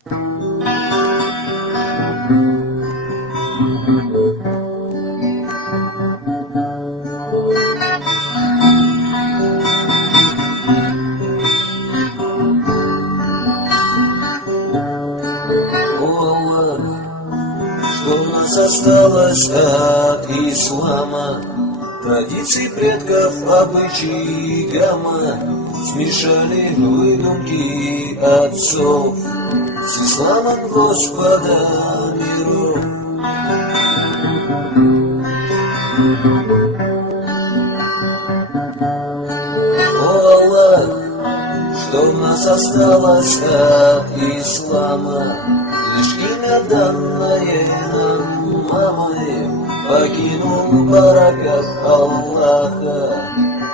Что у нас осталось от ислама, традиций предков, обычаи гамма, смешали выдумки отцов с исламом Господа миров. О Аллах, что у нас осталось от ислама, лишь имя, данное нам мамой, покинул баракат Аллаха,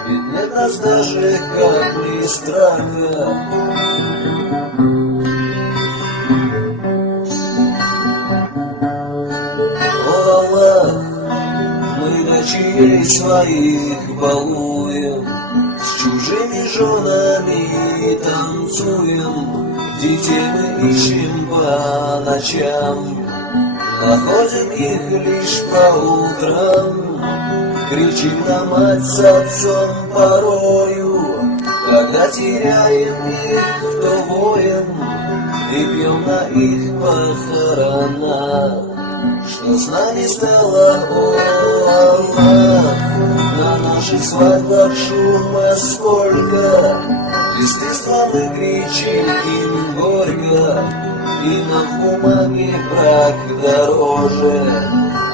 ведь нет нас даже капли страха. О Аллах, мы дочерей своих балуем, с чужими женами танцуем, детей мы ищем по ночам, находим их лишь по утрам, кричим на мать с отцом порою, когда теряем их, то воем и пьем на их похоронах. Что с нами стало, о Аллах, на наших свадьбах шума сколько, естественно мы кричим им горько, и нам в бумаге брак дороже,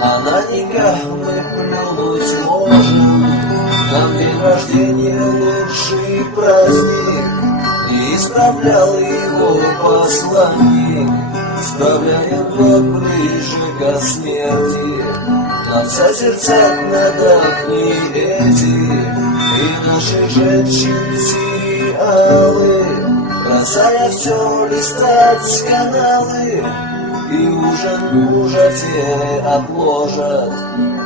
а на никах мы плюнуть можем. Нам день рождения лучший праздник, и исправлял его посланник. Справляем год ближе ко смерти, нам созерцать надо дни эти, и наших женщин сериалы, бросая все, листать каналы, и ужин мужа те отложат,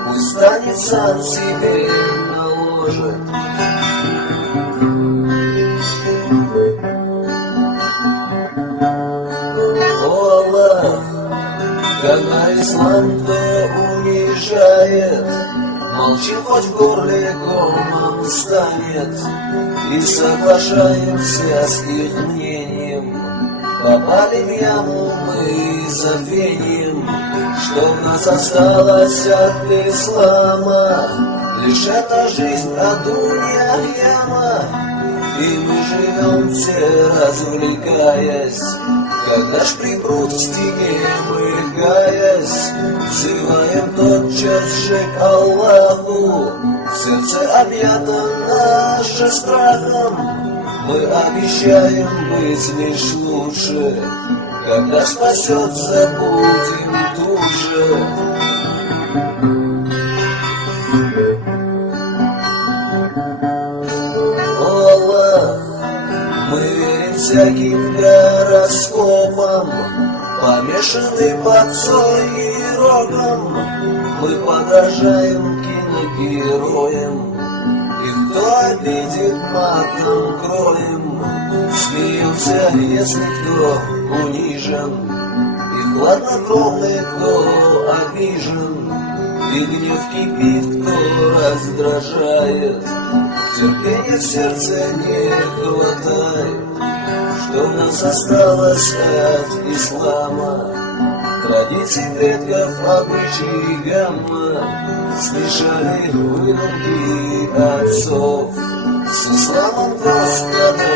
пусть станет сам себе наложит. О Аллах, когда ислам-то унижает, молчим, хоть в горле комом станет, и соглашаемся с их мнением. Попали в яму мы забвением, что в нас осталось от ислама, лишь эта жизнь, а дунья яма. И мы живем все, развлекаясь, когда ж припрут к стене мы, каясь, взываем тотчас же к Аллаху, сердце объято наше страхом. Мы обещаем быть лишь лучше, когда спасет, забудем тут же. О Аллах, мы верим всяким гороскопам, помешаны подсой и рогом. Мы подражаем киногероям, и кто обидит, матом кроем. Смеемся, если кто унижен, и хладнокровный, кто обижен, и гнев кипит, кто раздражает. Терпения в сердце не хватает, что у нас осталось от ислама, традиций предков, обычаи гамма, смешали выдумки отцов с исламом Господа